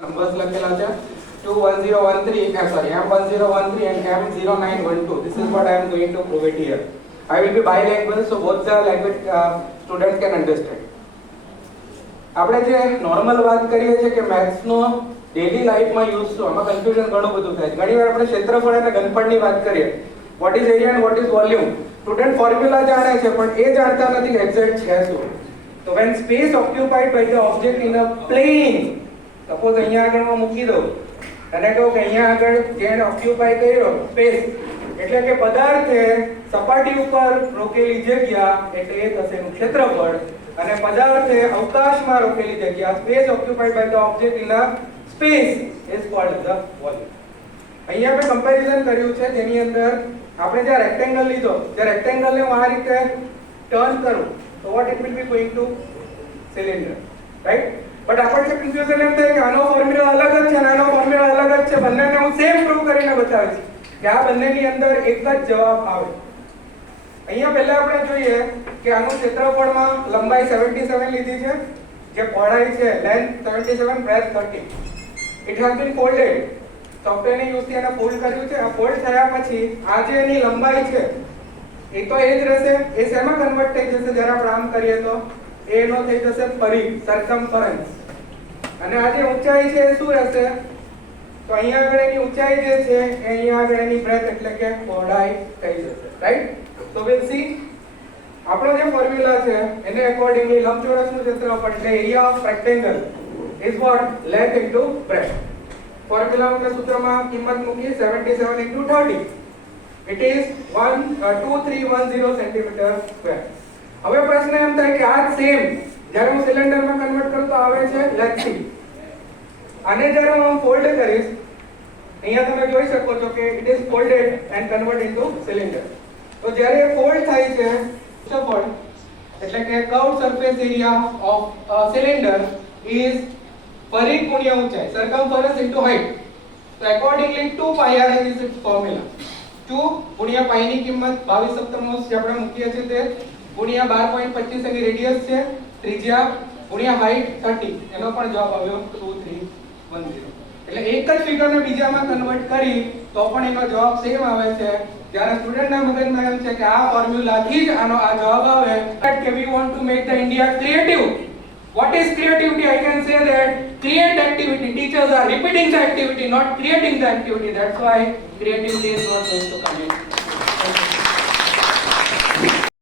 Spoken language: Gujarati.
numbers લખેલા છે 21013 sorry M1013 and M0912. This is what I am going to prove it here. I will be bilingual, so both the language students can understand. આપણે જે નોર્મલ વાત કરીએ છીએ કે મેથ્સ નો ડેલી લાઈફમાં યુઝ તો આમાં કન્ફ્યુઝન ઘણું બધું થાય છે. ઘણીવાર આપણે ક્ષેત્રફળ અને ઘનફળની વાત કરીએ, what is area and what is volume, student formula જાણે છે પણ એ જાણતા નથી એક્ઝેક્ટ છે શું. તો when space occupied by the object in a plane, suppose અહીંયા આગળ મૂકી દઉં અને કહું કે અહીંયા આગળ જેને ઓક્યુપાય કર્યો સ્પેસ એટલે કે પદાર્થે સપાટી ઉપર રોકેલી જગ્યા એટલે એ થશે એનું ક્ષેત્રફળ, અને પદાર્થે અવકાશમાં રોકેલી જગ્યા space occupied by the object in a space is called the volume. અહીંયા આપણે કમ્પેરિઝન કર્યું છે જેની અંદર આપણે જે રેક્ટેંગલ લીધો, જે રેક્ટેંગલને હું આ રીતે ટર્ન કરું તો what it will be going to cylinder, right? But આપણને કન્ફ્યુઝન એમ થાય કે આનો ફોર્મ્યુલા અલગ જ છે અને આનો ફોર્મ્યુલા અલગ જ છે, બંનેને હું સેમ પ્રૂવ કરીને બતાવીશ કે આ બંનેની અંદર એક જ જવાબ આવે. અહીંયા પહેલા આપણે જોઈએ કે આનું ક્ષેત્રફળમાં લંબાઈ 77 લીધી છે, જે પહોળાઈ છે length 77, breadth 30. It has been folded. સોફ્ટવેરની યુઝથી એને ફોલ્ડ કર્યું છે. આ ફોલ્ડ થયા પછી આ જે એની લંબાઈ છે એ તો એ જ રહેશે. એ શેમાં કન્વર્ટ થઈ જશે જ્યારે આપણે આમ કરીએ તો એનો થઈ જશે પરિઘ, સર્કમ્ફરન્સ. અને આ જે ઊંચાઈ છે એ શું રહેશે? તો અહીંયા આગળ એની ઊંચાઈ જે છે એ અહીંયા આગળ એની બ્રેથ એટલે કે પહોળાઈ થઈ જશે, રાઈટ? So we'll see. આપણો જે ફોર્મ્યુલા છે એને અકોર્ડિંગલી લંબચોરસનું ક્ષેત્રફળ એટલે area of rectangle is what length into breadth. ફોર્મ્યુલામાં કે સૂત્રમાં કિંમત મૂકી 77 into 30. It is 2310 centimetre square. હવે પ્રશ્ન એમ થાય કે આ સેમ જ્યારે હું સિલિન્ડરમાં કન્વર્ટ કરું તો આવે છે લેન્થથી. આને જ્યારે હું ફોલ્ડ કરીશ અહીંયા તમે જોઈ શકો છો કે it is folded and convert into cylinder. તો જ્યારે ફોલ્ડ થાય છે ક્ષેત્રફળ એટલે કે curve surface area of cylinder is પરિઘ ગુણ્યા ઊંચાઈ, સર્કમ્ફરન્સ ઇન્ટુ હાઈટ. તો accordingly 2 pi r is its formula. 2 ગુણ્યા પાઈ ની કિંમત 22 જે આપણે મૂકીએ છીએ તે ગુણ્યા 12.25 એની રેડિયસ છે, ત્રિજ્યા ગુણ્યા હાઈટ 30, એનો પણ જવાબ આવ્યો 2310. એટલે એક જ ફિગરને બીજામાં કન્વર્ટ કરી તો પણ એનો જવાબ સેમ આવે છે. જ્યારે સ્ટુડન્ટના મગજમાં એમ છે કે આ ફોર્મ્યુલાથી જ આનો આ જવાબ આવે કે we want to make the India creative. What is creativity? I can say that create activity. Teachers are repeating the activity, not creating the activity. That's why creativity is not going to come in.